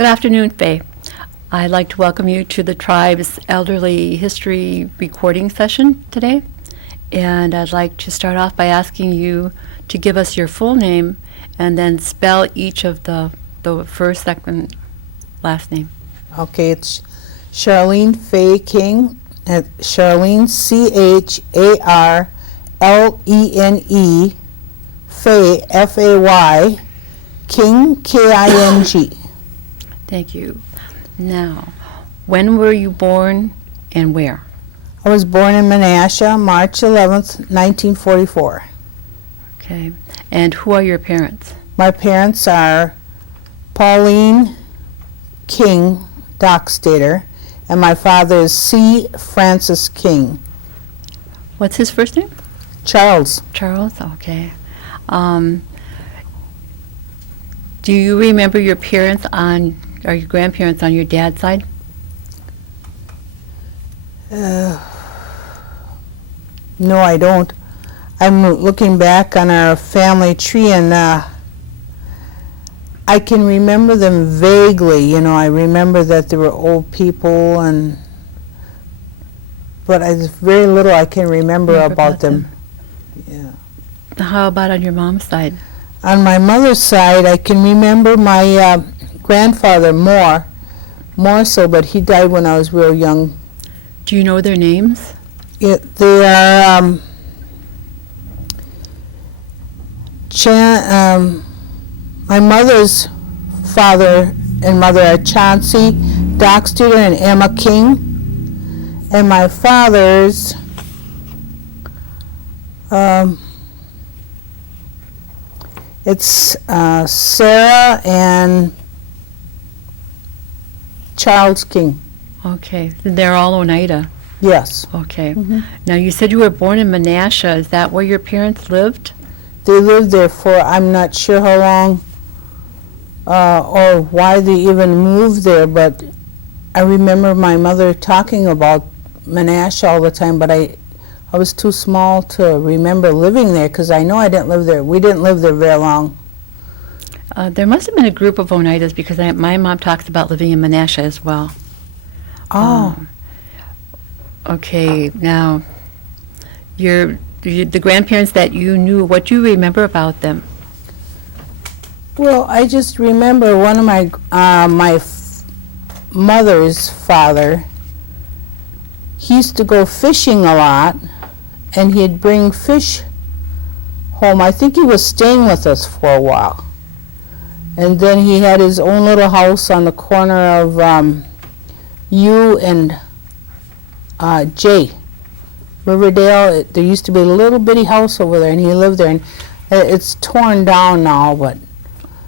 Good afternoon, Faye. I'd like to welcome you to the tribe's elderly history recording session today. And I'd like to start off by asking you to give us your full name and then spell each of the first, second, last name. Okay, it's Charlene Fay King, at Charlene, C-H-A-R-L-E-N-E, Fay, F-A-Y, King, K-I-N-G. Thank you. Now, when were you born and where? I was born in Menasha, March 11th, 1944. Okay. And who are your parents? My parents are Pauline King Dockstader, and my father is C. Francis King. What's his first name? Charles. Charles? Okay. Do you remember your parents or your grandparents on your dad's side? No, I don't. I'm looking back on our family tree, and I can remember them vaguely. You know, I remember that there were old people, but there's very little I can remember about them. Yeah. How about on your mom's side? On my mother's side, I can remember my grandfather more so, but he died when I was real young. Do you know their names? They are my mother's father and mother are Chauncey Dockstader and Emma King, and my father's it's Sarah and Charles King. Okay. They're all Oneida. Yes. Okay. Now, you said you were born in Menasha. Is that where your parents lived? They lived there for, I'm not sure how long or why they even moved there, but I remember my mother talking about Menasha all the time, but I was too small to remember living there because I know I didn't live there. We didn't live there very long. There must have been a group of Oneidas because my mom talks about living in Menasha as well. Oh. Okay. Now, the grandparents that you knew, what do you remember about them? Well, I just remember one of my mother's father. He used to go fishing a lot, and he'd bring fish home. I think he was staying with us for a while. And then he had his own little house on the corner of U and J. Riverdale. There used to be a little bitty house over there, and he lived there. And it's torn down now, but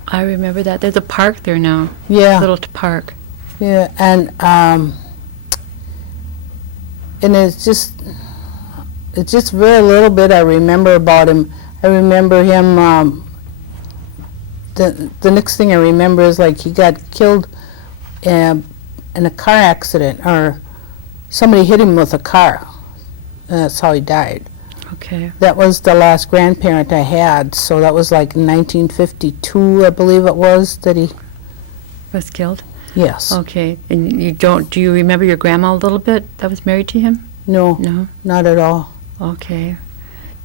I remember that. There's a park there now. Yeah. Little park. Yeah, and it's just very little bit I remember about him. I remember him. The next thing I remember is like he got killed in a car accident, or somebody hit him with a car. And that's how he died. Okay. That was the last grandparent I had, so that was like 1952, I believe it was, that he Was killed? Yes. Okay. And do you remember your grandma a little bit that was married to him? No. No? Not at all. Okay.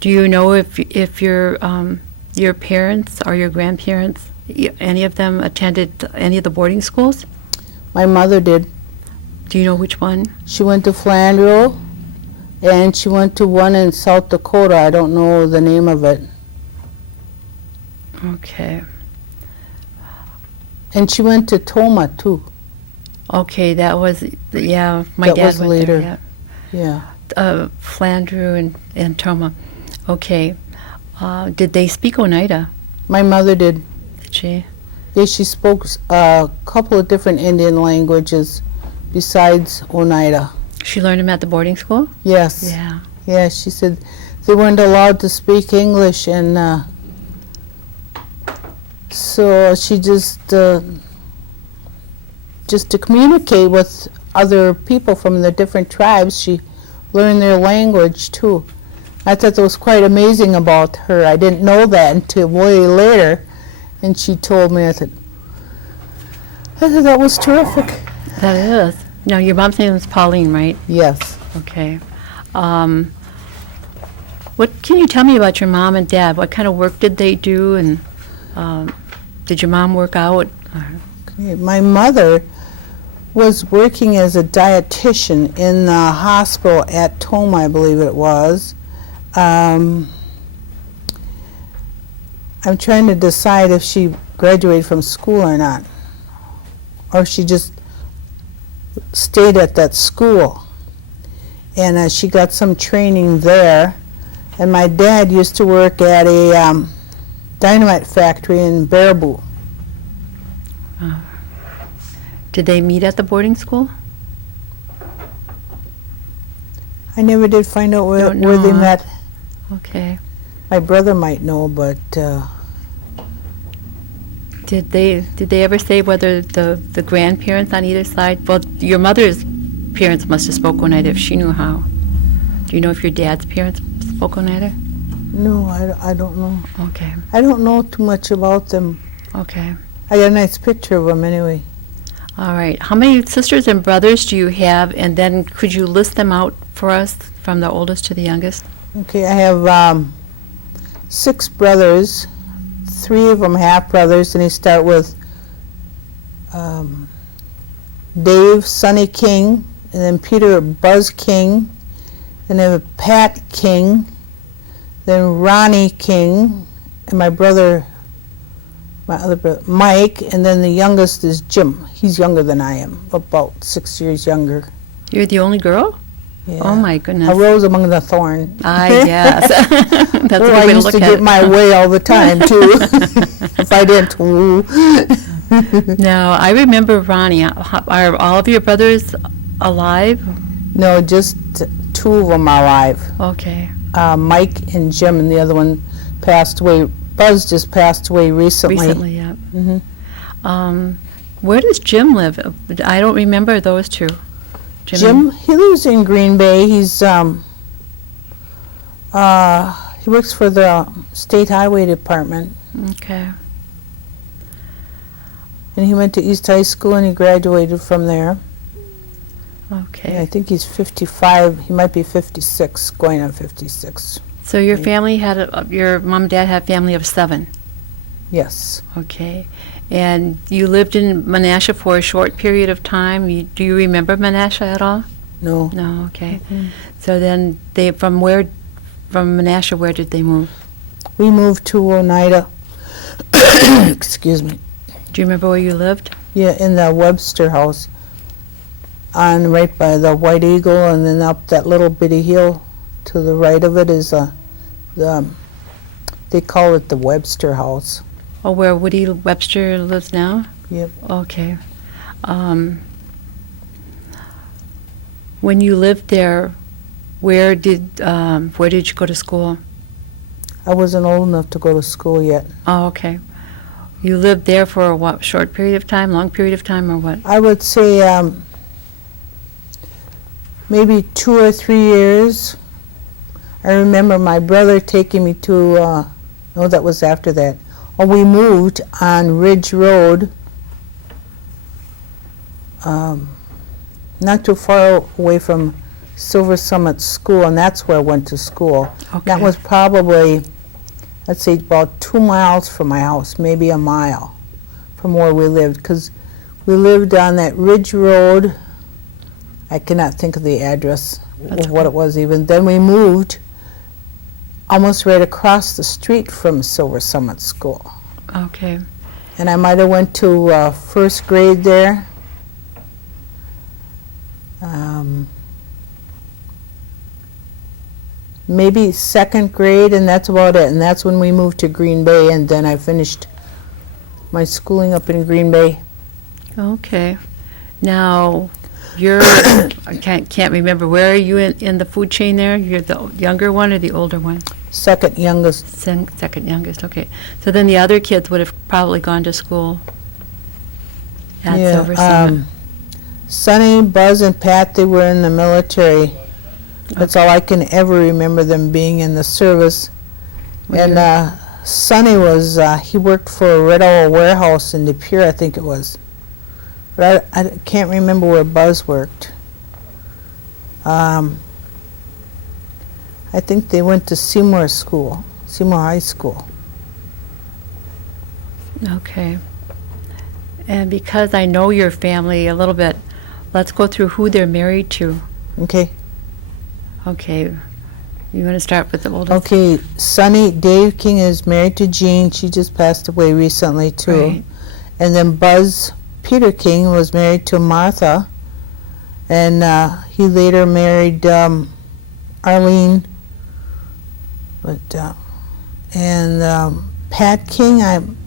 Do you know if your parents or your grandparents, any of them attended any of the boarding schools? My mother did. Do you know which one? She went to Flandreau, and she went to one in South Dakota. I don't know the name of it. Okay. And she went to Toma, too. Okay, that was, yeah, my That dad was went later. there. Yeah. Flandreau and Toma. Okay. Did they speak Oneida? My mother did. Did she? Yeah, she spoke a couple of different Indian languages besides Oneida. She learned them at the boarding school? Yes. Yeah. Yeah, she said they weren't allowed to speak English, and so she just to communicate with other people from the different tribes, she learned their language too. I thought that was quite amazing about her. I didn't know that until way later, and she told me. I said, I thought that was terrific. That is. Now, your mom's name is Pauline, right? Yes. Okay. What can you tell me about your mom and dad? What kind of work did they do, and did your mom work out? Okay. My mother was working as a dietitian in the hospital at Toma, I believe it was. I'm trying to decide if she graduated from school or not, or if she just stayed at that school. And she got some training there. And my dad used to work at a dynamite factory in Baraboo. Did they meet at the boarding school? I never did find out where Don't know, they huh? met. Okay. My brother might know, but Did they ever say whether the grandparents on either side? Well, your mother's parents must have spoke Oneida if she knew how. Do you know if your dad's parents spoke Oneida? no, I don't know. Okay. I don't know too much about them. Okay. I got a nice picture of them anyway. All right. How many sisters and brothers do you have? And then could you list them out for us from the oldest to the youngest? Okay, I have 6 brothers, 3 of them half-brothers, and you start with Dave Sonny King, and then Peter Buzz King, and then Pat King, then Ronnie King, and my other brother, Mike, and then the youngest is Jim. He's younger than I am, about 6 years younger. You're the only girl? Yeah. Oh, my goodness. I rose among the thorn. I guess. That's a Well, good I way to used look to at get it. my way all the time, too. If I didn't, Now, I remember Ronnie. Are all of your brothers alive? no, just 2 of them are alive. Okay. Mike and Jim, and the other one passed away. Buzz just passed away recently. Recently, yeah. hmm Where does Jim live? I don't remember those two. Jim, he lives in Green Bay. He's he works for the State Highway Department, Okay. and he went to East High School and he graduated from there. Okay. I think he's 55. He might be 56, going on 56. So your family had your mom and dad had a family of 7. Yes. Okay. And you lived in Menasha for a short period of time. Do you remember Menasha at all? No. No. Okay. Mhm. So then from Menasha, where did they move? We moved to Oneida. Excuse me. Do you remember where you lived? Yeah, in the Webster house, on right by the White Eagle, and then up that little bitty hill to the right of it is they call it the Webster house. Oh, where Woody Webster lives now? Yep. Okay. When you lived there, where did you go to school? I wasn't old enough to go to school yet. Oh, okay. You lived there for what, short period of time, long period of time, or what? I would say maybe 2 or 3 years. I remember my brother taking me to, no, that was after that. Oh, we moved on Ridge Road, not too far away from Silver Summit School, and that's where I went to school. Okay. That was probably, let's say, about 2 miles from my house, maybe a mile from where we lived, because we lived on that Ridge Road. I cannot think of the address of what it was even. Then we moved almost right across the street from Silver Summit School. Okay. And I might have went to first grade there. Maybe second grade, and that's about it. And that's when we moved to Green Bay, and then I finished my schooling up in Green Bay. Okay. Now, I can't remember. Where are you in the food chain there? You're the younger one or the older one? Second youngest. Second youngest, okay. So then the other kids would have probably gone to school at Silver Summit. Sonny, Buzz, and Pat, they were in the military. That's all I can ever remember them being in the service. And Sonny was, he worked for a Red Owl warehouse in De Pere, I think it was. But I can't remember where Buzz worked. I think they went to Seymour High School. Okay. And because I know your family a little bit, let's go through who they're married to. Okay. Okay. You want to start with the oldest? Okay, Sonny, Dave King is married to Jean. She just passed away recently, too. Right. And then Buzz Peter King was married to Martha. And he later married Arlene. But, Pat King,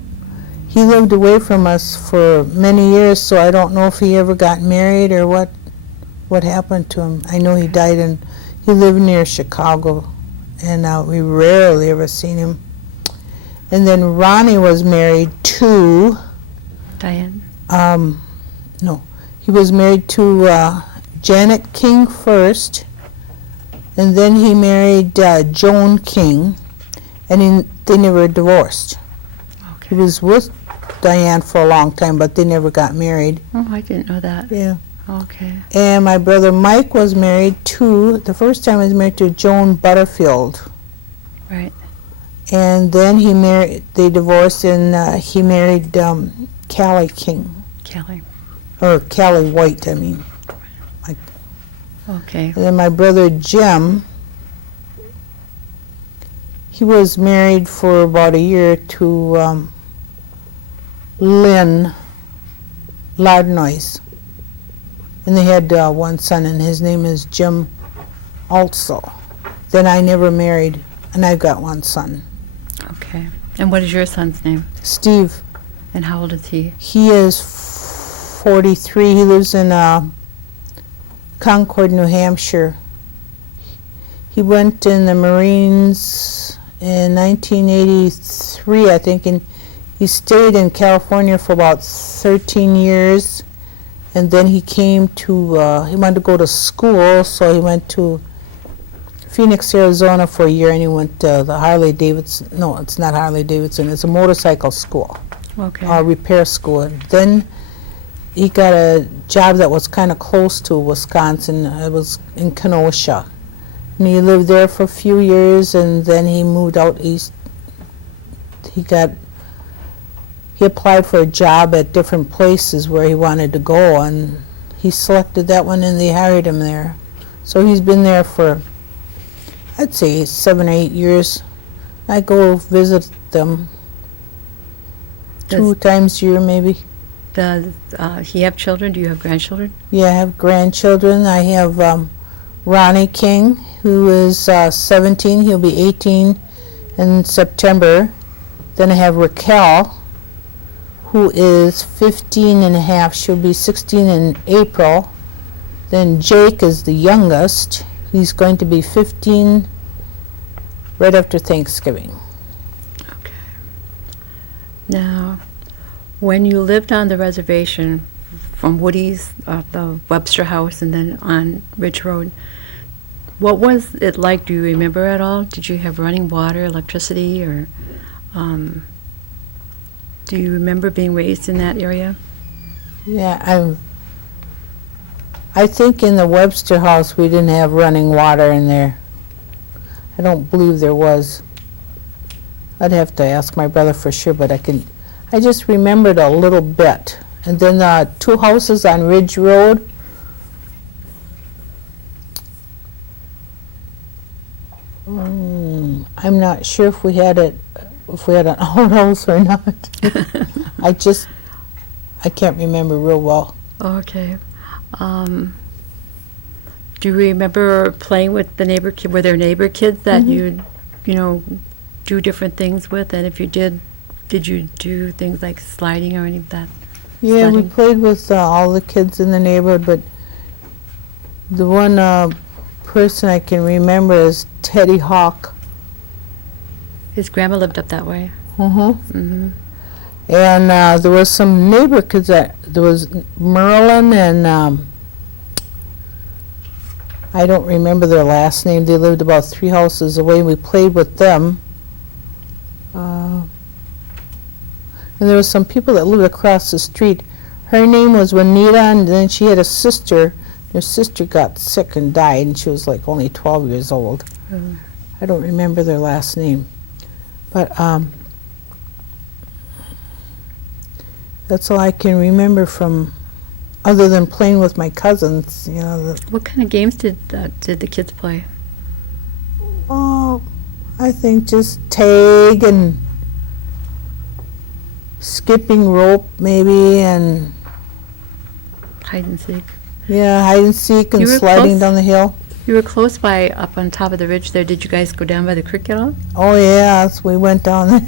he lived away from us for many years, so I don't know if he ever got married or what happened to him. I know he died he lived near Chicago, and we rarely ever seen him. And then Ronnie was married to Diane? No, he was married to Janet King first, and then he married Joan King, and they never divorced. Okay. He was with Diane for a long time, but they never got married. Oh, I didn't know that. Yeah. Okay. And my brother Mike was married the first time he was married to Joan Butterfield. Right. And then they divorced, and he married Callie King. Kelly. Or Callie White, I mean. Okay. And then my brother Jim, he was married for about a year to Lynn Lardnois. And they had one son, and his name is Jim also. Then I never married, and I've got one son. Okay. And what is your son's name? Steve. And how old is he? He is 43. He lives in Concord, New Hampshire. He went in the Marines in 1983, I think, and he stayed in California for about 13 years. And then he came to, he wanted to go to school, so he went to Phoenix, Arizona for a year, and he went to the Harley-Davidson, no, it's not Harley-Davidson, it's a motorcycle school, Okay. repair school. And then he got a job that was kind of close to Wisconsin. It was in Kenosha. And he lived there for a few years, and then he moved out east. He applied for a job at different places where he wanted to go, and he selected that one, and they hired him there. So he's been there for, I'd say, 7 or 8 years. I go visit them 2 times a year, maybe. Does he have children? Do you have grandchildren? Yeah, I have grandchildren. I have Ronnie King, who is 17. He'll be 18 in September. Then I have Raquel, who is 15 and a half. She'll be 16 in April. Then Jake is the youngest. He's going to be 15 right after Thanksgiving. Okay. Now, when you lived on the reservation from Woody's, the Webster House, and then on Ridge Road, what was it like? Do you remember at all? Did you have running water, electricity, or do you remember being raised in that area? Yeah, I think in the Webster house we didn't have running water in there. I don't believe there was. I'd have to ask my brother for sure, but I just remembered a little bit. And then the 2 houses on Ridge Road, I'm not sure if we had an outhouse or not. I can't remember real well. Okay. Do you remember playing with the neighbor kid? Were there neighbor kids that you do different things with? And if you did you do things like sliding or any of that? Yeah, we Sledding? played with all the kids in the neighborhood, but the one person I can remember is Teddy Hawk. His grandma lived up that way. And there was some neighbor kids there was Merlin and I don't remember their last name. They lived about 3 houses away, and we played with them. And there were some people that lived across the street. Her name was Oneida, and then she had a sister. Her sister got sick and died, and she was like only 12 years old. I don't remember their last name. But that's all I can remember from, other than playing with my cousins, you know. What kind of games did the kids play? Oh, I think just tag and skipping rope maybe, and Hide and seek. yeah, hide and seek and You were sliding close? down the hill. You were close by, up on top of the ridge there. Did you guys go down by the creek at all? Oh yes, we went down there.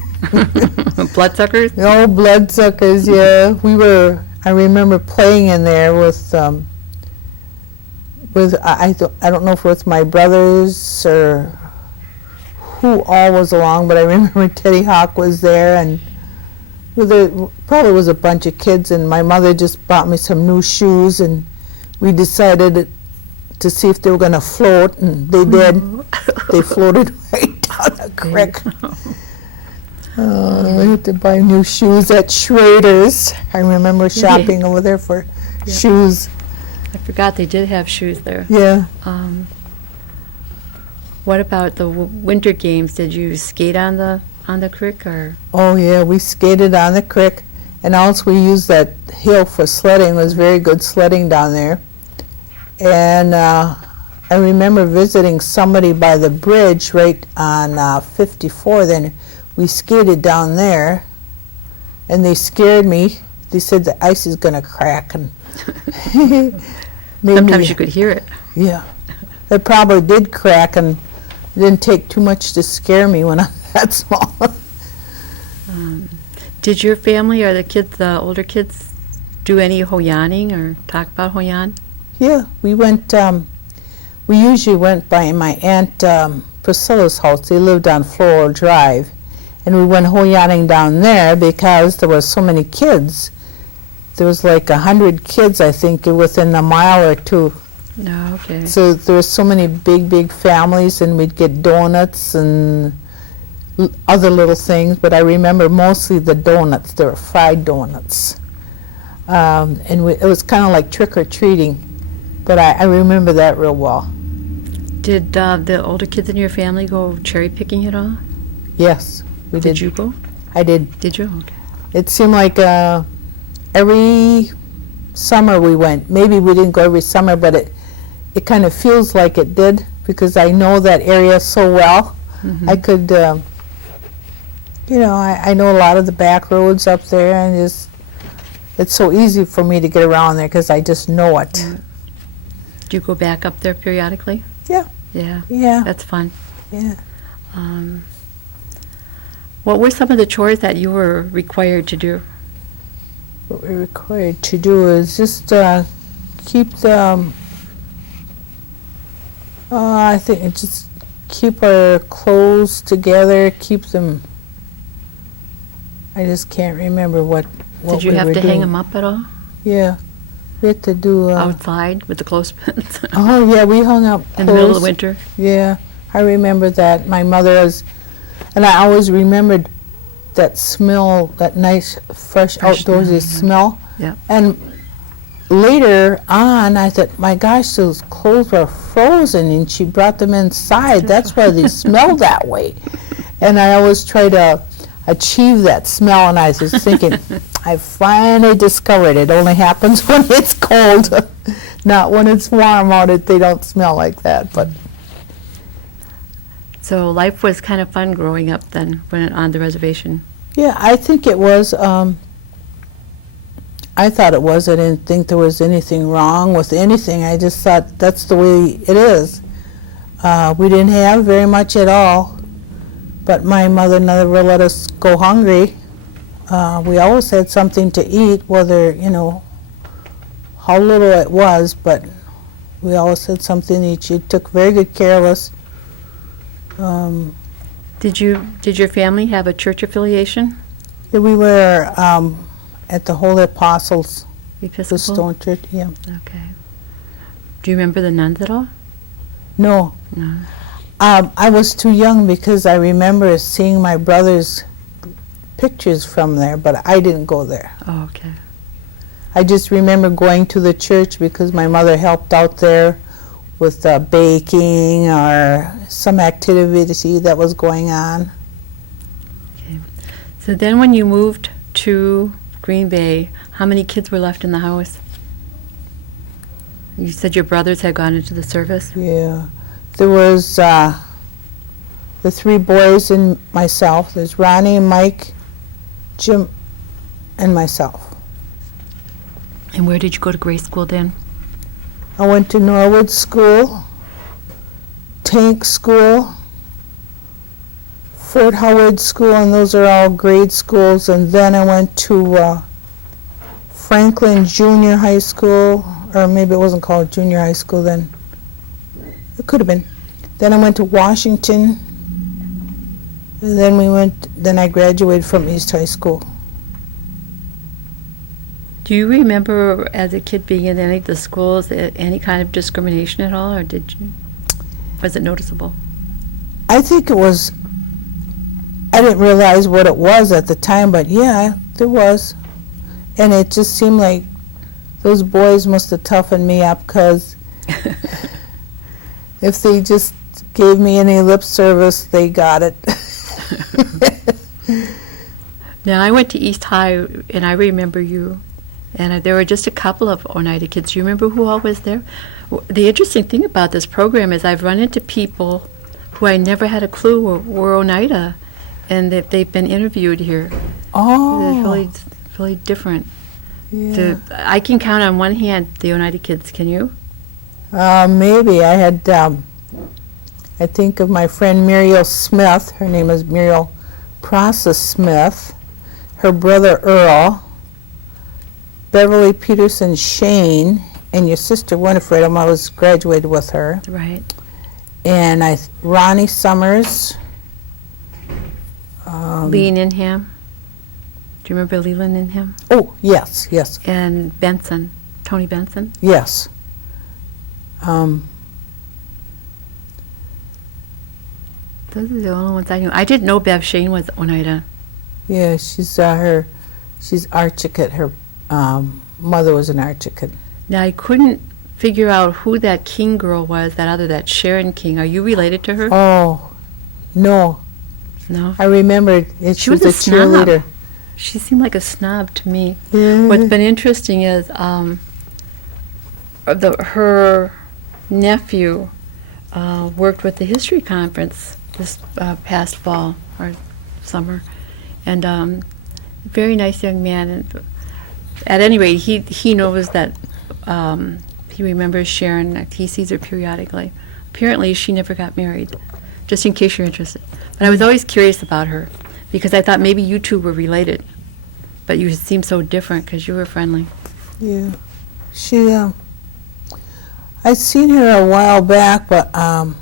Bloodsuckers? Oh, bloodsuckers, yeah. I remember playing in there with I don't know if it was my brothers or who all was along, but I remember Teddy Hawk was there, and there probably was a bunch of kids, and my mother just bought me some new shoes, and we decided to see if they were going to float, and they did. They floated right down the creek. We had to buy new shoes at Schrader's. I remember shopping over there for shoes. I forgot they did have shoes there. Yeah. What about the winter games? Did you skate on the creek, or? Oh yeah, we skated on the creek, and also we used that hill for sledding. It was very good sledding down there. And I remember visiting somebody by the bridge right on 54. Then we skated down there, and they scared me. They said the ice is going to crack, and Sometimes you could hear it. Yeah, it probably did crack, and it didn't take too much to scare me when I'm that small. Did your family or the older kids, do any hoyaning or talk about hoyan? Yeah, we went. We usually went by my aunt Priscilla's house. They lived on Floral Drive, and we went hoyaning down there because there were so many kids. There was like 100 kids, I think, within a mile or two. No, okay. So there were so many big we and we'd get donuts and other little things. But I remember mostly the donuts. They were fried donuts, and it was kind of like trick or treating. But I remember that real well. Did the older kids in your family go cherry picking at all? Yes, we did. Did you go? I did. Did you? Okay. It seemed like every summer we went. Maybe we didn't go every summer, but it kind of feels like it did because I know that area so well. Mm-hmm. I could, I know a lot of the back roads up there, and it's so easy for me to get around there because I just know it. Yeah. Do you go back up there periodically? Yeah. Yeah. Yeah. That's fun. Yeah. What were some of the chores that you were required to do? What we're required to do is just keep the, I think it's just keep our clothes together, keep them, I just can't remember what Did you we have were to doing. hang them up at all? Yeah. We had to do, Outside with the clothespins? oh yeah, we hung up In the middle of the clothes. winter? Yeah, I remember that. My mother was, and I always remembered that smell, that nice, fresh outdoorsy smell. Yeah. And later on, I thought, my gosh, those clothes were frozen, and she brought them inside. That's why they smell that way. And I always try to achieve that smell, and I was just thinking, I finally discovered it only happens when it's cold, not when it's warm out. They don't smell like that. But So life was kind of fun growing up then, when on the reservation. yeah, I think it was. I thought it was. I didn't think there was anything wrong with anything. I just thought that's the way it is. We didn't have very much at all, but my mother never let us go hungry. We always had something to eat, whether, how little it was, but we always had something to eat. She took very good care of us. Did your family have a church affiliation? Yeah, we were at the Holy Apostles, the Episcopal? Stone Church, yeah. Okay. Do you remember the nuns at all? No. No. I was too young because I remember seeing my brother's pictures from there, but I didn't go there. Oh, okay. I just remember going to the church because my mother helped out there with baking or some activity that was going on. Okay. So then when you moved to Green Bay, how many kids were left in the house? You said your brothers had gone into the service? Yeah. There was the 3 boys and myself. There's Ronnie, Mike, Jim, and myself. And where did you go to grade school then? I went to Norwood School, Tank School, Fort Howard School, and those are all grade schools. And then I went to Franklin Junior High School, or maybe it wasn't called Junior High School then. It could have been. Then I went to Washington. And then I graduated from East High School. Do you remember as a kid being in any of the schools any kind of discrimination at all, or was it noticeable? I think it was, I didn't realize what it was at the time, but yeah, there was. And it just seemed like those boys must have toughened me up, because if they just gave me any lip service, they got it. Now, I went to East High, and I remember you, and there were just a couple of Oneida kids. Do you remember who all was there? The interesting thing about this program is I've run into people who I never had a clue were Oneida, and that they've been interviewed here. Oh. They're really, really different. Yeah. I can count on one hand the Oneida kids. Can you? Maybe. I had, I think of my friend Muriel Smith. Her name is Muriel Process Smith. Her brother Earl, Beverly Peterson Shane, and your sister Winifred. I was graduated with her. Right. And Ronnie Summers. Lee Ninham. Do you remember Lee Ninham? Oh, yes, yes, And Benson, Tony Benson. yes. Those are the only ones I knew. I didn't know Bev Shane was Oneida. Yeah, she's Archicate. Her mother was an Archicate. Now, I couldn't figure out who that King girl was, that Sharon King. Are you related to her? Oh, no. No? I remember she was a snob. cheerleader. She seemed like a snob to me. Yeah. What's been interesting is her nephew worked with the history conference this past fall or summer, and very nice young man. And at any rate, he knows that he remembers Sharon. He sees her periodically. Apparently, she never got married. Just in case you're interested. But I was always curious about her because I thought maybe you two were related, but you seem so different because you were friendly. Yeah. She, I'd seen her a while back, but I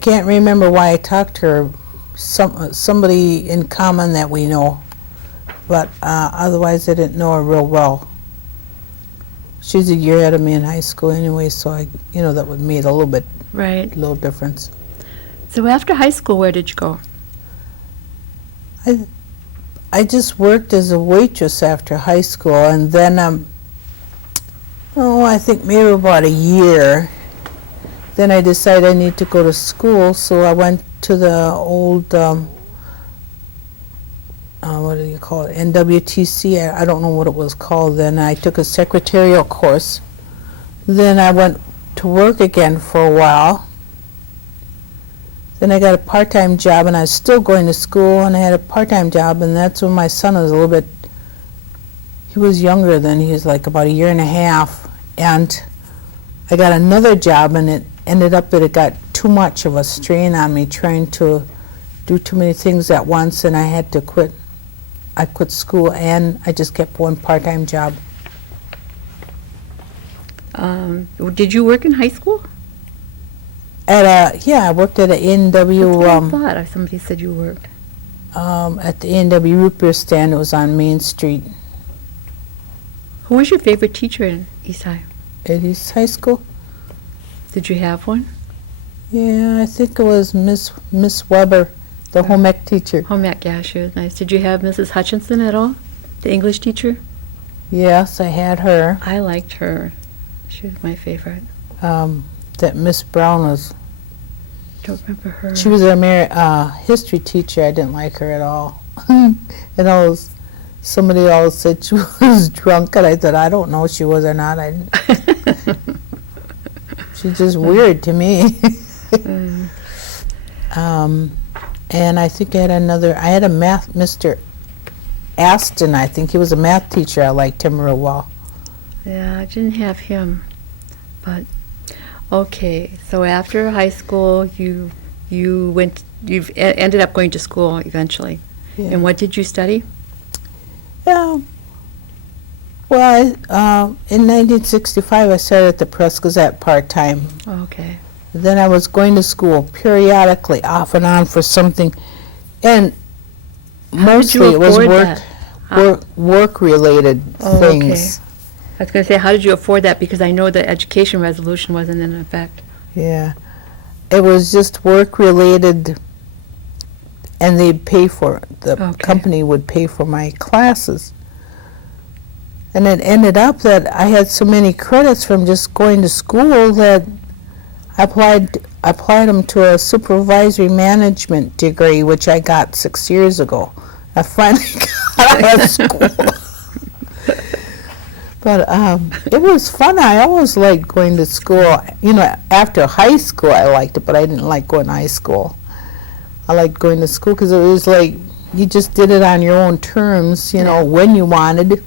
can't remember why I talked to her. Somebody in common that we know, but otherwise I didn't know her real well. She's a year ahead of me in high school anyway, so that would make a little bit, Right. little difference. So after high school, where did you go? I just worked as a waitress after high school, and then I think maybe about a year. Then I decided I need to go to school, so I went to the old what do you call it? NWTC. I don't know what it was called then. I took a secretarial course. Then I went to work again for a while. Then I got a part-time job, and I was still going to school, and I had a part-time job, and that's when my son was a little bit, he was younger then. He was like about a year and a half, and I got another job, and it ended up that it got too much of a strain on me trying to do too many things at once, and I had to quit. I quit school, and I just kept one part-time job. Did you work in high school? I worked at an A&W, That's what I thought. Somebody said you worked. at the A&W root beer stand. It was on Main Street Who was your favorite teacher in East High? at East High School. Did you have one? Yeah, I think it was Miss Weber, the home ec teacher. Home ec, yeah, she was nice. Did you have Mrs. Hutchinson at all? The English teacher? Yes, I had her. I liked her. She was my favorite. That Miss Brown was. Don't remember her. She was a history teacher. I didn't like her at all. And somebody always said she was drunk, and I said, I don't know if she was or not. She's just weird to me. And I think I had a math, Mr. Aston, I think he was a math teacher. I liked him real well. Yeah, I didn't have him, but okay. So after high school, you ended up going to school eventually. Yeah. And what did you study? Yeah. Well, in 1965, I started at the Press Gazette part-time. Okay. Then I was going to school periodically, off and on, for something, and mostly it was work-related things. Okay. I was going to say, how did you afford that? Because I know the education resolution wasn't in effect. Yeah, it was just work-related, and they'd pay for it. The company would pay for my classes. And it ended up that I had so many credits from just going to school that I applied them to a supervisory management degree, which I got 6 years ago. I finally got out of school. But it was fun. I always liked going to school. You know, after high school I liked it, but I didn't like going to high school. I liked going to school because it was like you just did it on your own terms, you know, when you wanted,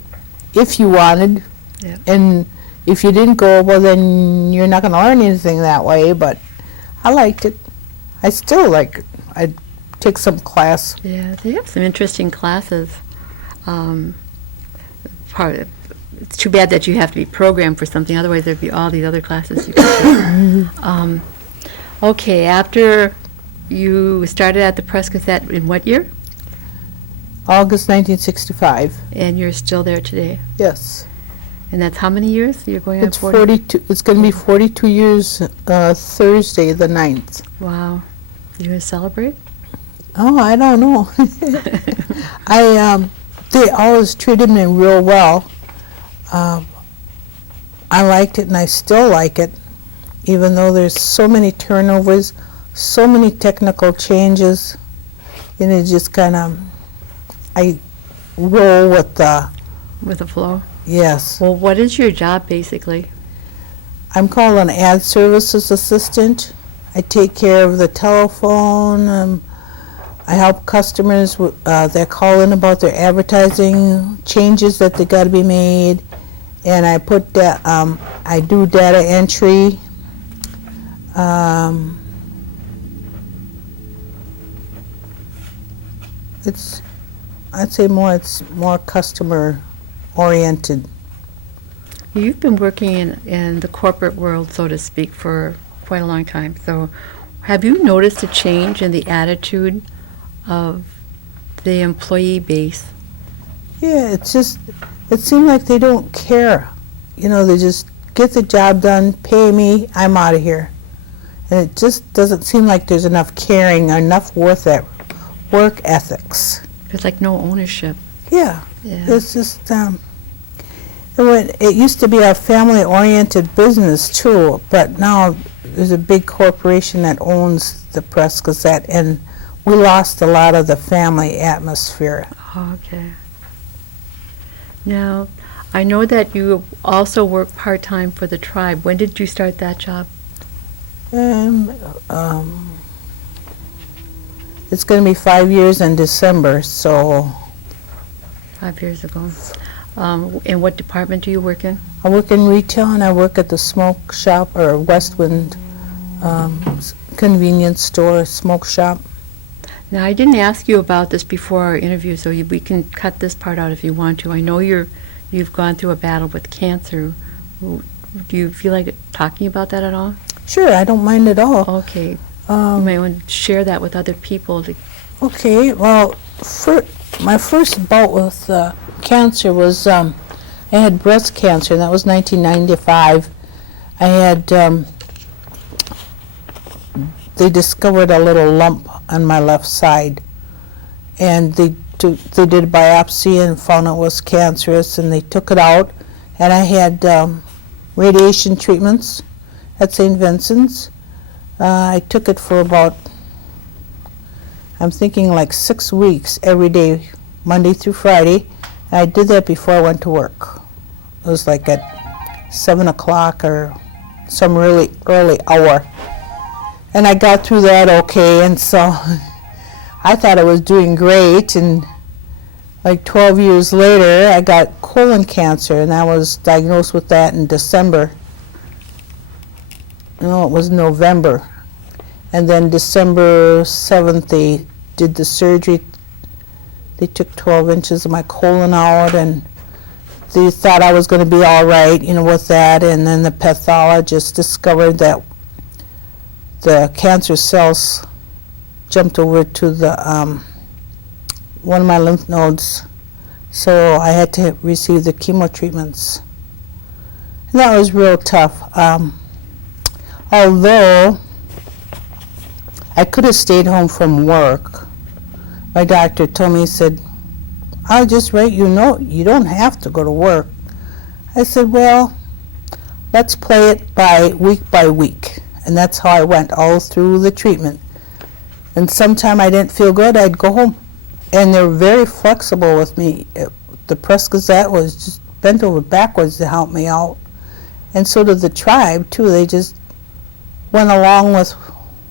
if you wanted. Yeah. And if you didn't go, well, then you're not going to learn anything that way. But I liked it. I still like it. I'd take some class. Yeah, they have some interesting classes. It's too bad that you have to be programmed for something. Otherwise, there'd be all these other classes you could take. Okay, after you started at the Press Gazette in what year? August 1965. And you're still there today? Yes. And that's how many years? You're going on It's 42. It's going to be 42 years Thursday, the 9th. Wow. You going to celebrate? Oh, I don't know. They always treated me real well. I liked it, and I still like it, even though there's so many turnovers, so many technical changes. And it just kind of, I roll with the... With the flow? Yes. Well, what is your job, basically? I'm called an ad services assistant. I take care of the telephone. I help customers that call in about their advertising changes that they got to be made, and I put that. I do data entry. I'd say it's more customer oriented. You've been working in the corporate world, so to speak, for quite a long time. So have you noticed a change in the attitude of the employee base? Yeah, it seemed like they don't care. You know, they just get the job done, pay me, I'm out of here. And it just doesn't seem like there's enough caring or enough work ethics. There's like no ownership. Yeah. Yeah. It's just, it used to be a family-oriented business too, but now there's a big corporation that owns the Press Gazette, and we lost a lot of the family atmosphere. Okay. Now, I know that you also work part-time for the tribe. When did you start that job? It's going to be 5 years in December, so... 5 years ago. In what department do you work in? I work in retail, and I work at the smoke shop, or Westwind convenience store, smoke shop. Now, I didn't ask you about this before our interview, so we can cut this part out if you want to. I know you've gone through a battle with cancer. Do you feel like talking about that at all? Sure, I don't mind at all. Okay. You might want to share that with other people. Okay, well, my first bout with cancer was, I had breast cancer, and that was 1995. I had, they discovered a little lump on my left side, and they they did a biopsy and found it was cancerous, and they took it out. And I had radiation treatments at St. Vincent's. I took it for about, I'm thinking like 6 weeks every day, Monday through Friday. And I did that before I went to work. It was like at 7 o'clock or some really early hour. And I got through that okay, and so I thought I was doing great. And like 12 years later, I got colon cancer, and I was diagnosed with that in December. No, it was November. And then December 7th, they did the surgery. They took 12 inches of my colon out, and they thought I was going to be all right, with that. And then the pathologist discovered that the cancer cells jumped over to the one of my lymph nodes, so I had to receive the chemo treatments. And that was real tough. Although I could have stayed home from work, my doctor told me, he said, "I'll just write you a note. You don't have to go to work." I said, "Well, let's play it by week. And that's how I went all through the treatment. And sometime I didn't feel good, I'd go home. And they're very flexible with me. The Press Gazette was just bent over backwards to help me out. And so did the tribe, too. They just went along with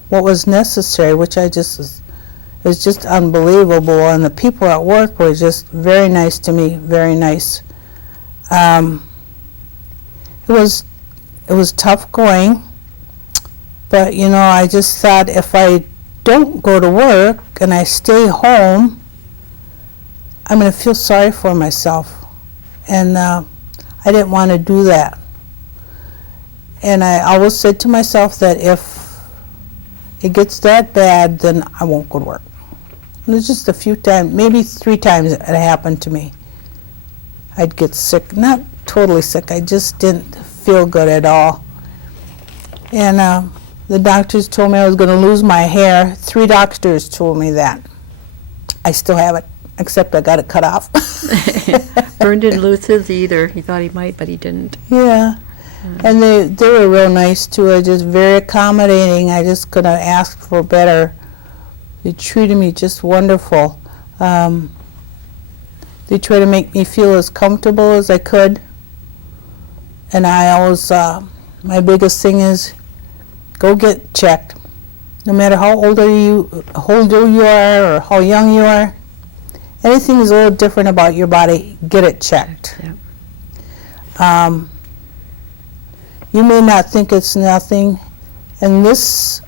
what was necessary, which it was just unbelievable. And the people at work were just very nice to me, very nice. It was tough going, but I just thought if I don't go to work and I stay home, I'm going to feel sorry for myself, and I didn't want to do that. And I always said to myself that if it gets that bad, then I won't go to work. It was just a few times, maybe 3 times it happened to me. I'd get sick, not totally sick, I just didn't feel good at all. And the doctors told me I was going to lose my hair. 3 doctors told me that. I still have it, except I got it cut off. Vern didn't lose his either. He thought he might, but he didn't. Yeah. And they were real nice, too. Just very accommodating. I just couldn't have asked for better. They treated me just wonderful. They tried to make me feel as comfortable as I could. And I always, my biggest thing is, go get checked. No matter how old you are or how young you are, anything is a little different about your body, get it checked. Yeah. You may not think it's nothing, and this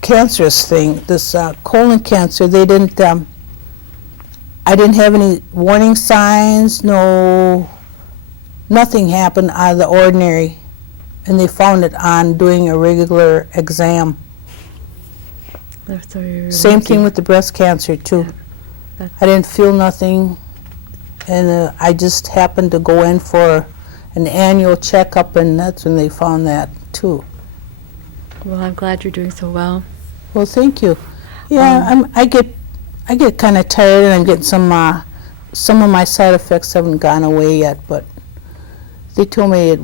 cancerous thing, this colon cancer, I didn't have any warning signs, nothing happened out of the ordinary, and they found it on doing a regular exam. Same thing with the breast cancer, too. Yeah, I didn't feel nothing, and I just happened to go in for an annual checkup, and that's when they found that, too. Well, I'm glad you're doing so well. Well, thank you. Yeah, I get kind of tired, and I'm getting some of my side effects haven't gone away yet, but they told me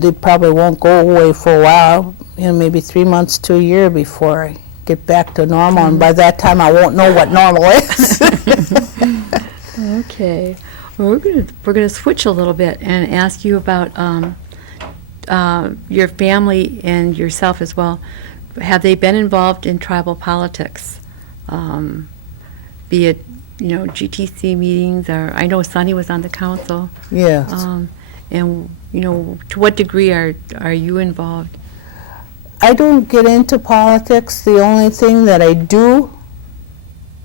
they probably won't go away for a while, maybe 3 months to a year before I get back to normal, and by that time I won't know what normal is. Okay. Well, we're gonna switch a little bit and ask you about your family and yourself as well. Have they been involved in tribal politics? Be it, GTC meetings, or I know Sonny was on the council. Yes. And, to what degree are you involved? I don't get into politics. The only thing that I do,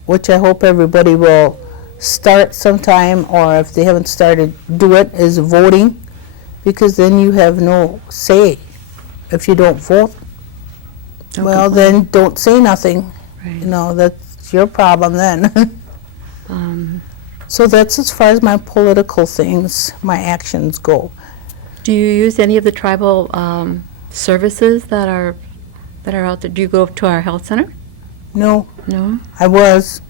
which I hope everybody will start sometime, or if they haven't started, do it, is voting, because then you have no say. If you don't vote, well, then don't say nothing. Right. That's your problem then. So that's as far as my political things, my actions go. Do you use any of the tribal services that are out there? Do you go to our health center? No. No? I was.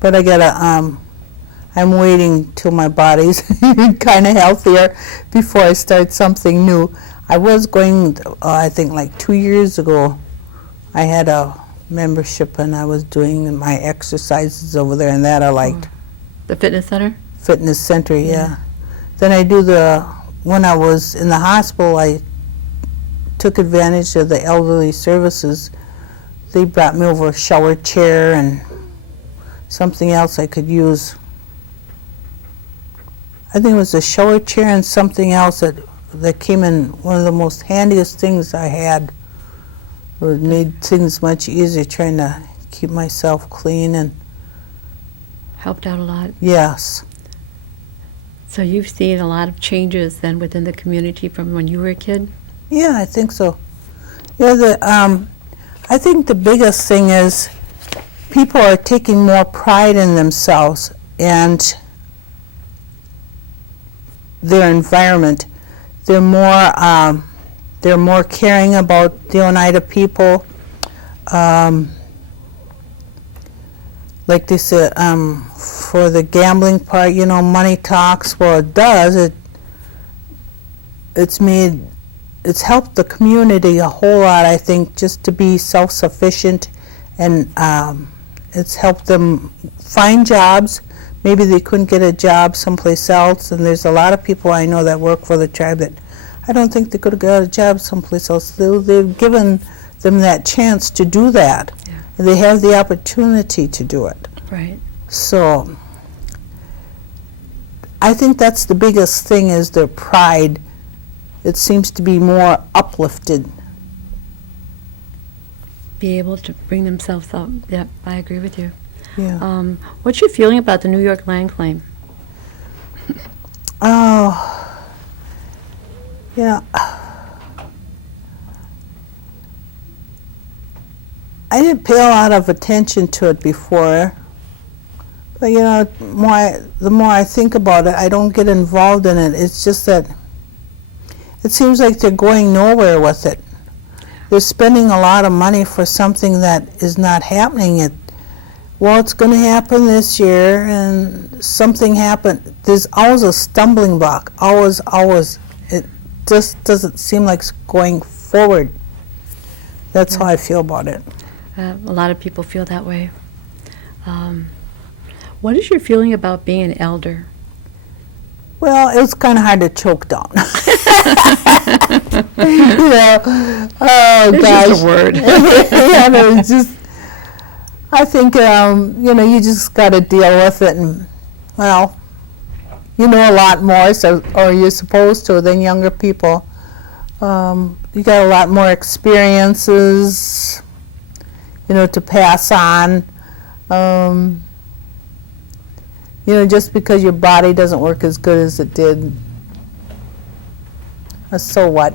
But I gotta, I'm waiting till my body's kind of healthier before I start something new. I was going, I think like 2 years ago, I had a membership and I was doing my exercises over there, and that I liked. The fitness center? Fitness center, yeah. Then I do when I was in the hospital, I took advantage of the elderly services. They brought me over a shower chair and something else I could use. I think it was a shower chair and something else that came in, one of the most handiest things I had. It made things much easier trying to keep myself clean and Helped out a lot. yes. So you've seen a lot of changes then within the community from when you were a kid? Yeah, I think so. Yeah, I think the biggest thing is people are taking more pride in themselves and their environment. They're more caring about the Oneida people. Like they said, for the gambling part, money talks. Well, it does. It's helped the community a whole lot, I think, just to be self-sufficient, and it's helped them find jobs. Maybe they couldn't get a job someplace else, and there's a lot of people I know that work for the tribe that I don't think they could have got a job someplace else. They've given them that chance to do that. Yeah. They have the opportunity to do it. Right. So I think that's the biggest thing, is their pride. It seems to be more uplifted. Be able to bring themselves up. Yep, I agree with you. Yeah. What's your feeling about the New York land claim? Oh, I didn't pay a lot of attention to it before, but the more I think about it, I don't get involved in it. It's just that it seems like they're going nowhere with it. They're spending a lot of money for something that is not happening. It's going to happen this year, and something happened. There's always a stumbling block. Always. It just doesn't seem like it's going forward. That's how I feel about it. A lot of people feel that way. What is your feeling about being an elder? Well, it was kind of hard to choke down. Oh It's gosh. just a word. Yeah, no, it's just. I think you just got to deal with it, and you know a lot more, or you're supposed to, than younger people. You got a lot more experiences, to pass on. Just because your body doesn't work as good as it did, so what?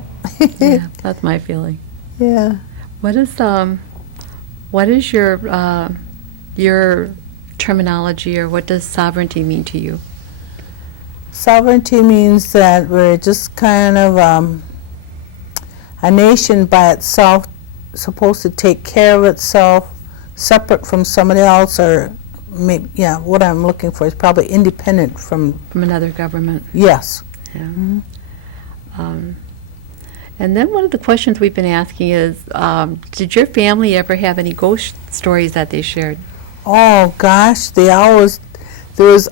Yeah, that's my feeling. Yeah. What is your terminology, or what does sovereignty mean to you? Sovereignty means that we're just kind of a nation by itself, supposed to take care of itself, separate from somebody else, or maybe, what I'm looking for is probably independent from another government. Yes. Yeah. And then one of the questions we've been asking is, did your family ever have any ghost stories that they shared? Oh gosh, there was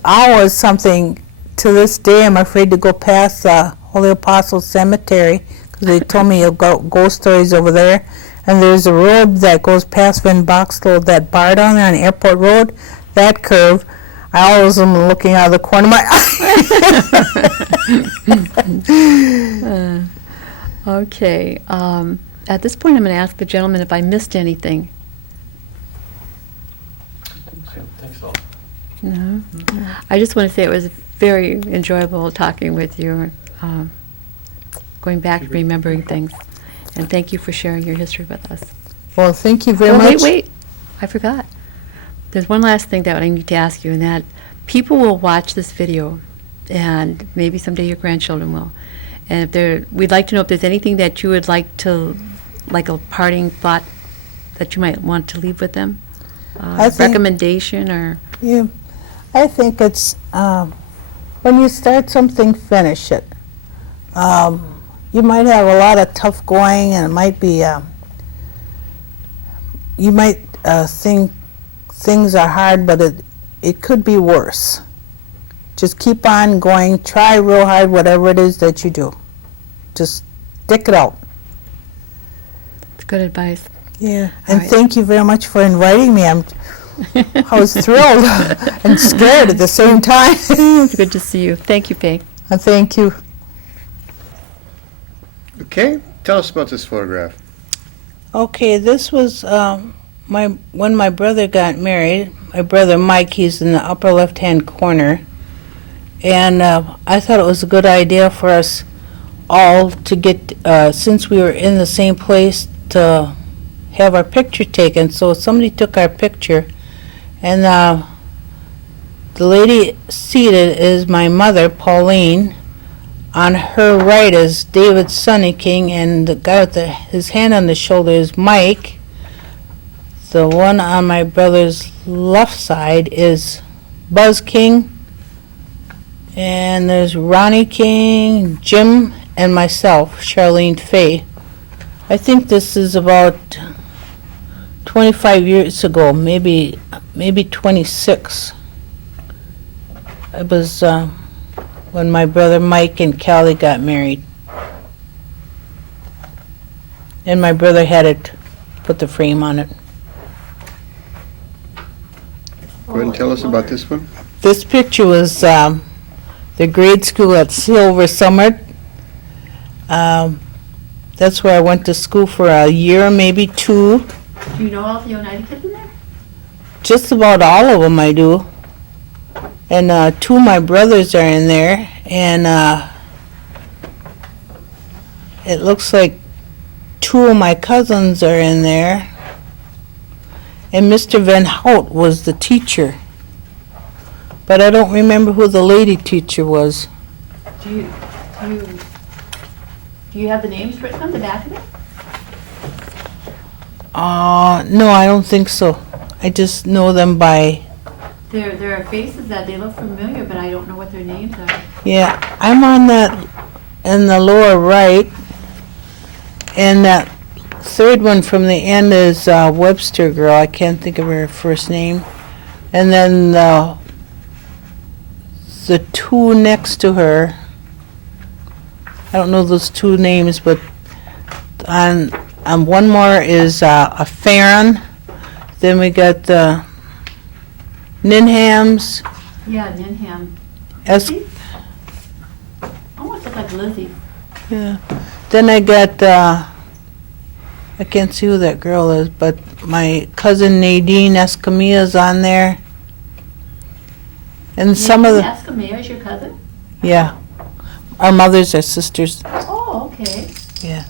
always something. To this day, I'm afraid to go past the Holy Apostles Cemetery, because they told me about ghost stories over there. And there's a road that goes past Van Boxtel, that bar down there on Airport Road, that curve. I always am looking out of the corner of my eye. Okay. At this point, I'm going to ask the gentleman if I missed anything. I think so. No? I just want to say it was very enjoyable talking with you, going back and remembering things. And thank you for sharing your history with us. Well, thank you very much. Wait. I forgot. There's one last thing that I need to ask you, and that people will watch this video, and maybe someday your grandchildren will. And we'd like to know if there's anything that you would like to, like a parting thought that you might want to leave with them. I think- Recommendation or... Yeah, I think it's, when you start something, finish it. You might have a lot of tough going, and it might be, you might think things are hard, but it could be worse. Just keep on going, try real hard, whatever it is that you do. Just stick it out. It's good advice. Yeah, All and right. thank you very much for inviting me. I was thrilled and scared at the same time. It's good to see you. Thank you, Faye. And thank you. Okay, tell us about this photograph. Okay, this was when my brother got married. My brother Mike, he's in the upper left-hand corner. And I thought it was a good idea for us all to get, since we were in the same place, to have our picture taken. So somebody took our picture. And the lady seated is my mother, Pauline. On her right is David Sonny King, and the guy with his hand on the shoulder is Mike. The one on my brother's left side is Buzz King, and there's Ronnie King, Jim, and myself, Charlene Fay. I think this is about 25 years ago, maybe 26. It was when my brother Mike and Callie got married. And my brother had it, put the frame on it. Go ahead and tell us about this one. This picture was the grade school at Silver Summit. That's where I went to school for a year, maybe two. Do you know all the Oneida kids in there? Just about all of them I do. And two of my brothers are in there. And it looks like two of my cousins are in there. And Mr. Van Hout was the teacher. But I don't remember who the lady teacher was. Do you have the names written on the back of it? No, I don't think so. I just know them by, There are faces that they look familiar, but I don't know what their names are. yeah, I'm on that in the lower right. And that third one from the end is Webster girl. I can't think of her first name. And then the two next to her, I don't know those two names, but on one more is a Farron. Then we got the Ninhams. Yeah, Ninham. Es- Almost look like Lizzie. yeah. Then I got, I can't see who that girl is, but my cousin Nadine Escamilla's on there. And some of the, Escamilla is your cousin? yeah, our mothers are sisters. Oh, okay. Yeah.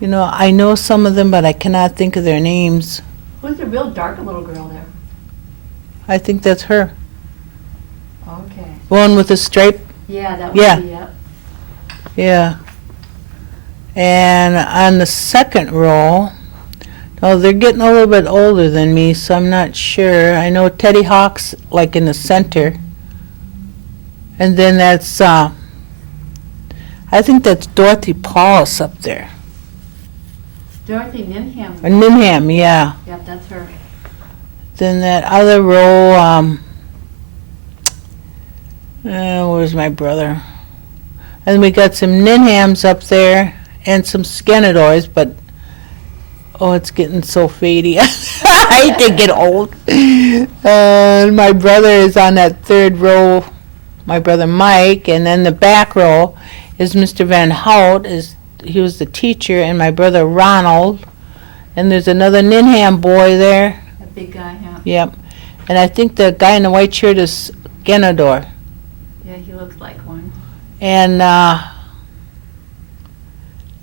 You know, I know some of them, but I cannot think of their names. Who's the real dark little girl there? I think that's her. Okay. One with the stripe. Yeah, that Yeah. would be, yep. Yeah. And on the second row, oh, they're getting a little bit older than me, so I'm not sure. I know Teddy Hawk's like in the center. And then that's, I think that's Dorothy Paulus up there. Dorothy Ninham. Or Ninham, yeah. Yep, that's her. Then that other row, where's my brother? And we got some Ninhams up there and some Skenadors, but oh, it's getting so fadey. I hate to get old. My brother is on that third row, my brother Mike, and then the back row is Mr. Van Hout, he was the teacher, and my brother Ronald. And there's another Ninham boy there. That big guy, yeah. Yep. And I think the guy in the white shirt is Genador. Yeah, he looks like one. And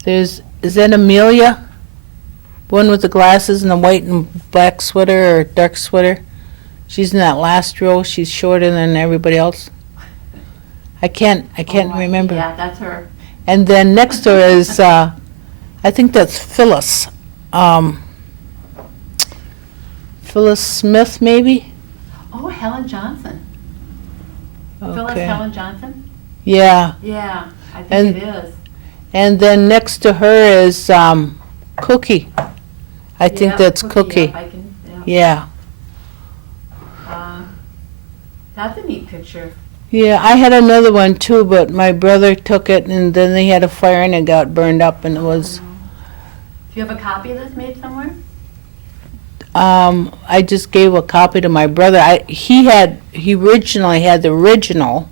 is that Amelia? One with the glasses and the white and black sweater or dark sweater. She's in that last row. She's shorter than everybody else. I can't remember. Yeah, that's her. And then next to her is, I think that's Phyllis. Phyllis Smith, maybe? Oh, Helen Johnson. Phyllis Okay. Helen Johnson? Yeah. Yeah, I think And- it is. And then next to her is Cookie. I think Yeah, that's Cookie. Yep, I can, yeah. Yeah. That's a neat picture. Yeah, I had another one too, but my brother took it and then they had a fire and it got burned up and it was, Do you have a copy of this made somewhere? I just gave a copy to my brother. He originally had the original,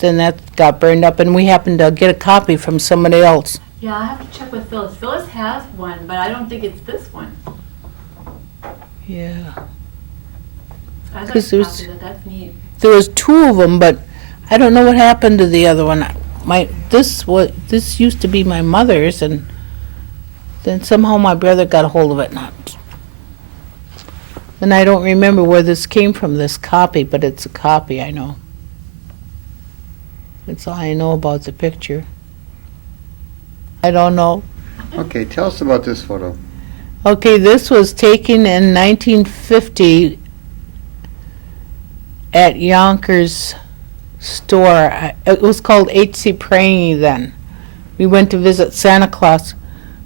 then that got burned up and we happened to get a copy from somebody else. Yeah, I have to check with Phyllis. Phyllis has one, but I don't think it's this one. Yeah. I'd like 'Cause a there's- copy of that. That's neat. There was two of them, but I don't know what happened to the other one. This used to be my mother's, and then somehow my brother got a hold of it. And I don't remember where this came from, this copy, but it's a copy, I know. That's all I know about the picture. I don't know. Okay, tell us about this photo. Okay, this was taken in 1950 at Yonkers store. It was called H.C. Prangy then. We went to visit Santa Claus.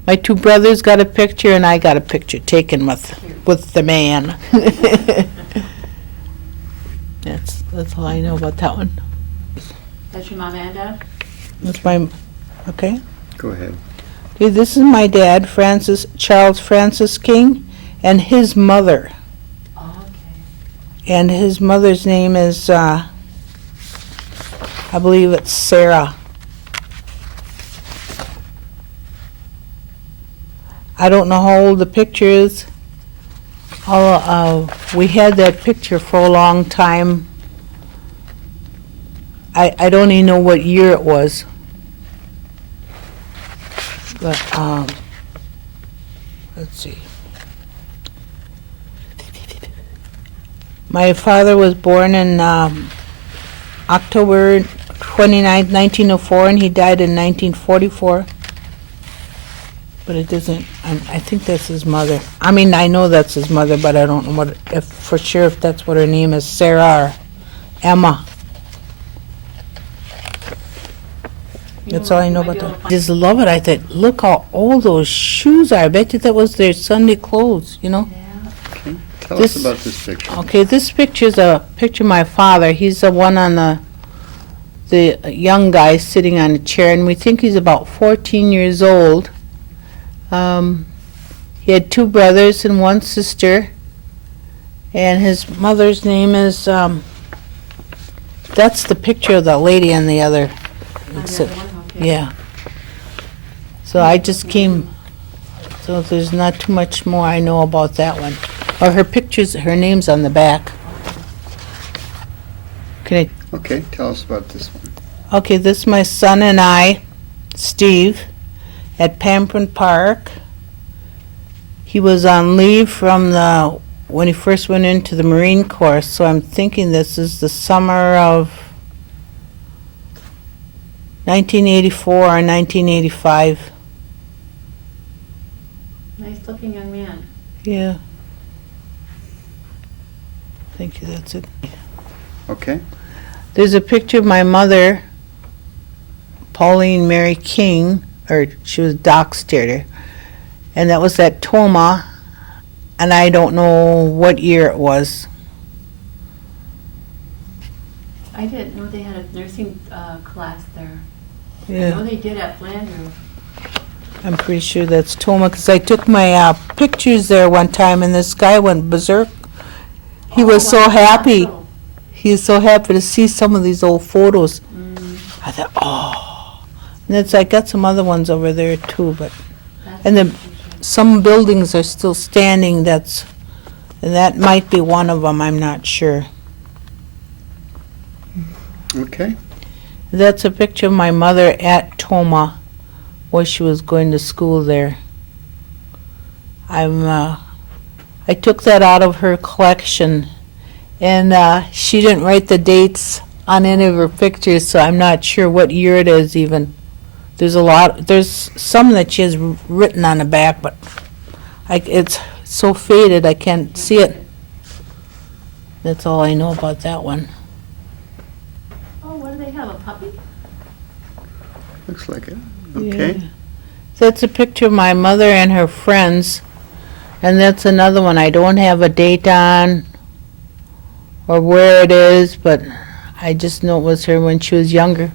My two brothers got a picture and I got a picture taken with the man. That's all I know about that one. That's your mom and dad? That's my, okay. Go ahead. Okay, this is my dad, Charles Francis King, and his mother. Oh, okay. And his mother's name is, I believe it's Sarah. I don't know how old the picture is. We had that picture for a long time. I don't even know what year it was. But, let's see. My father was born in October 29th, 1904, and he died in 1944. But it doesn't, I think that's his mother. I mean, I know that's his mother, but I don't know for sure if that's what her name is, Sarah or Emma. That's all I know about that. I just love it. I thought, look how old those shoes are. I bet you that was their Sunday clothes, you know? Yeah. Okay, tell This- us about this picture. Okay, this picture's a picture of my father. He's the one on the young guy sitting on a chair, and we think he's about 14 years old. He had two brothers and one sister, and his mother's name is, that's the picture of the lady on the other. On the It's other a- one? Okay. Yeah. So I just came, so there's not too much more I know about that one. Or her pictures, her name's on the back. Can I, Okay, tell us about this one. okay, this is my son and I, Steve, at Pamperin Park. He was on leave from when he first went into the Marine Corps, so I'm thinking this is the summer of 1984 or 1985. Nice looking young man. Yeah. Thank you, that's it. Okay, There's a picture of my mother, Pauline Mary King, or she was Doc Steerter, and that was at Toma, and I don't know what year it was. I didn't know they had a nursing class there. I know Yeah, they did at Flandreau. I'm pretty sure that's Toma, because I took my pictures there one time, and this guy went berserk. He was so happy. He was so happy to see some of these old photos. I thought, oh. And I got some other ones over there too, but and then some buildings are still standing. And that might be one of them. I'm not sure. okay. That's a picture of my mother at Toma, where she was going to school there. I took that out of her collection, and she didn't write the dates on any of her pictures, so I'm not sure what year it is even. There's some that she has written on the back, but it's so faded I can't see it. That's all I know about that one. Oh, what do they have, a puppy? Looks like it. Okay. Yeah. That's a picture of my mother and her friends. And that's another one I don't have a date on or where it is, but I just know it was her when she was younger.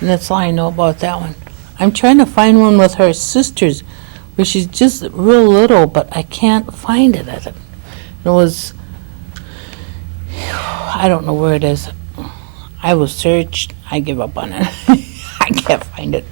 And that's all I know about that one. I'm trying to find one with her sisters where she's just real little, but I can't find it. It was, I don't know where it is. I will search. I give up on it. I can't find it.